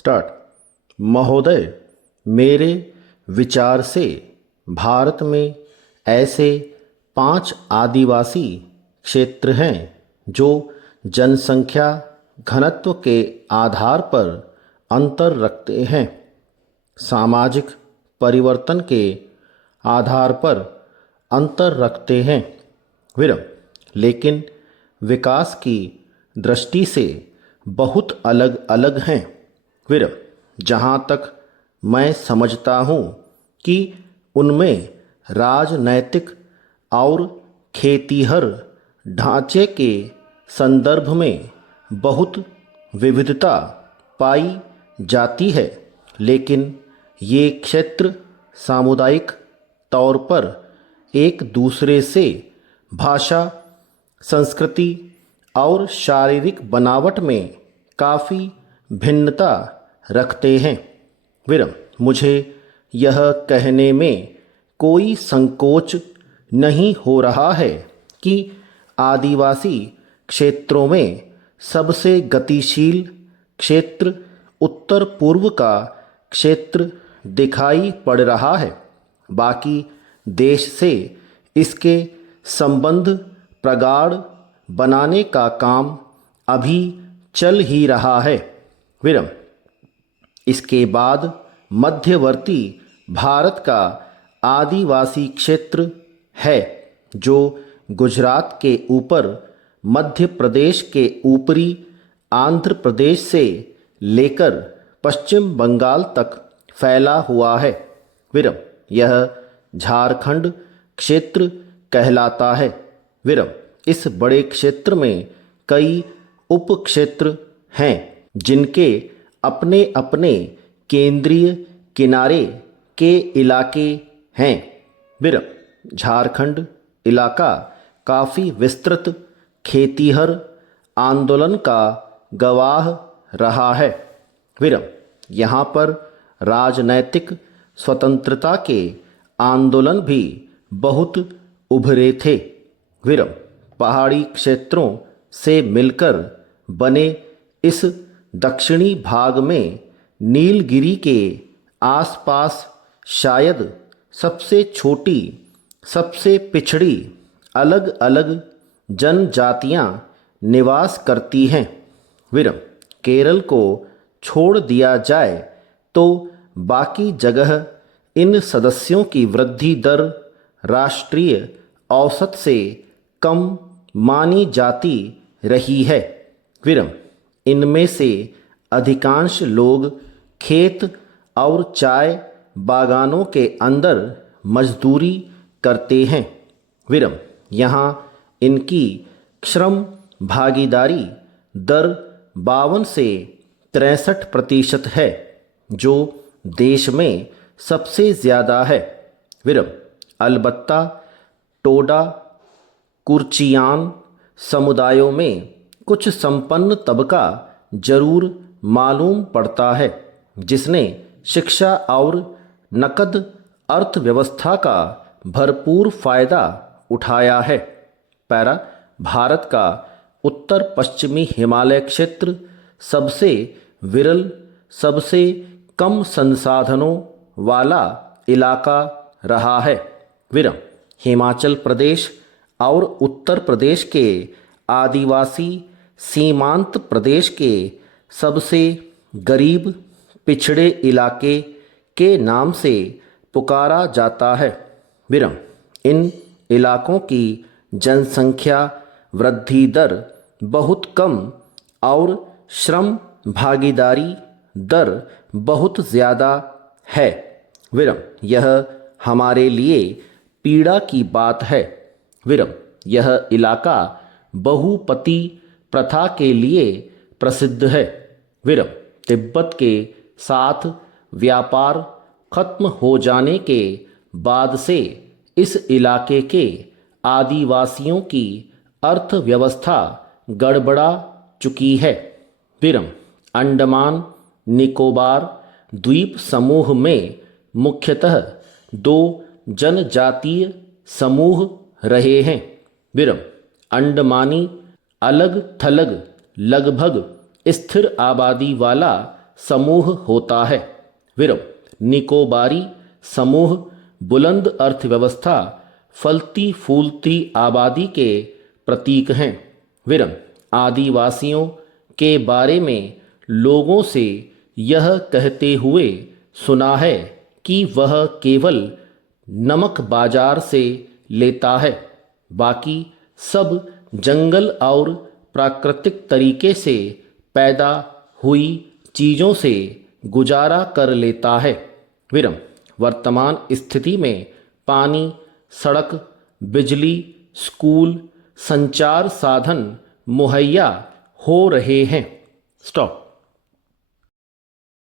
Start. महोदय, मेरे विचार से भारत में ऐसे 5 आदिवासी क्षेत्र हैं जो जनसंख्या घनत्व के आधार पर अंतर रखते हैं, सामाजिक परिवर्तन के आधार पर अंतर रखते हैं विरम, लेकिन विकास की दृष्टि से बहुत अलग अलग हैं विरम। जहाँ तक मैं समझता हूँ कि उनमें राजनैतिक और खेतीहर ढांचे के संदर्भ में बहुत विविधता पाई जाती है, लेकिन ये क्षेत्र सामुदायिक तौर पर एक दूसरे से भाषा, संस्कृति और शारीरिक बनावट में काफ़ी भिन्नता रखते हैं विरम। मुझे यह कहने में कोई संकोच नहीं हो रहा है कि आदिवासी क्षेत्रों में सबसे गतिशील क्षेत्र उत्तर पूर्व का क्षेत्र दिखाई पड़ रहा है। बाकी देश से इसके संबंध प्रगाढ़ बनाने का काम अभी चल ही रहा है विरम। इसके बाद मध्यवर्ती भारत का आदिवासी क्षेत्र है जो गुजरात के ऊपर, मध्य प्रदेश के ऊपरी, आंध्र प्रदेश से लेकर पश्चिम बंगाल तक फैला हुआ है विरम। यह झारखंड क्षेत्र कहलाता है विरम। इस बड़े क्षेत्र में कई उपक्षेत्र हैं जिनके अपने अपने केंद्रीय किनारे के इलाके हैं विरम। झारखंड इलाका काफ़ी विस्तृत खेतीहर आंदोलन का गवाह रहा है विरम। यहाँ पर राजनैतिक स्वतंत्रता के आंदोलन भी बहुत उभरे थे विरम। पहाड़ी क्षेत्रों से मिलकर बने इस दक्षिणी भाग में नीलगिरी के आसपास शायद सबसे छोटी, सबसे पिछड़ी अलग अलग जनजातियां निवास करती हैं विरम। केरल को छोड़ दिया जाए तो बाकी जगह इन सदस्यों की वृद्धि दर राष्ट्रीय औसत से कम मानी जाती रही है विरम। इनमें से अधिकांश लोग खेत और चाय बागानों के अंदर मजदूरी करते हैं विरम। यहाँ इनकी श्रम भागीदारी दर 52 से 63% है, जो देश में सबसे ज़्यादा है विरम। अलबत्ता टोडा कुर्चियान समुदायों में कुछ संपन्न तबका जरूर मालूम पड़ता है जिसने शिक्षा और नकद अर्थव्यवस्था का भरपूर फायदा उठाया है। पैरा भारत का उत्तर पश्चिमी हिमालय क्षेत्र सबसे विरल, सबसे कम संसाधनों वाला इलाका रहा है विरम। हिमाचल प्रदेश और उत्तर प्रदेश के आदिवासी सीमांत प्रदेश के सबसे गरीब पिछड़े इलाके के नाम से पुकारा जाता है विरम। इन इलाकों की जनसंख्या वृद्धि दर बहुत कम और श्रम भागीदारी दर बहुत ज़्यादा है विरम। यह हमारे लिए पीड़ा की बात है विरम। यह इलाका बहुपति प्रथा के लिए प्रसिद्ध है विरम। तिब्बत के साथ व्यापार खत्म हो जाने के बाद से इस इलाके के आदिवासियों की अर्थव्यवस्था गड़बड़ा चुकी है विरम। अंडमान निकोबार द्वीप समूह में मुख्यतः 2 जनजातीय समूह रहे हैं विरम। अंडमानी अलग थलग लगभग स्थिर आबादी वाला समूह होता है। विराम निकोबारी समूह बुलंद अर्थव्यवस्था, फलती फूलती आबादी के प्रतीक हैं। विराम आदिवासियों के बारे में लोगों से यह कहते हुए सुना है कि वह केवल नमक बाजार से लेता है, बाकी सब जंगल और प्राकृतिक तरीके से पैदा हुई चीज़ों से गुजारा कर लेता है। विराम वर्तमान स्थिति में पानी, सड़क, बिजली, स्कूल, संचार साधन मुहैया हो रहे हैं। स्टॉप।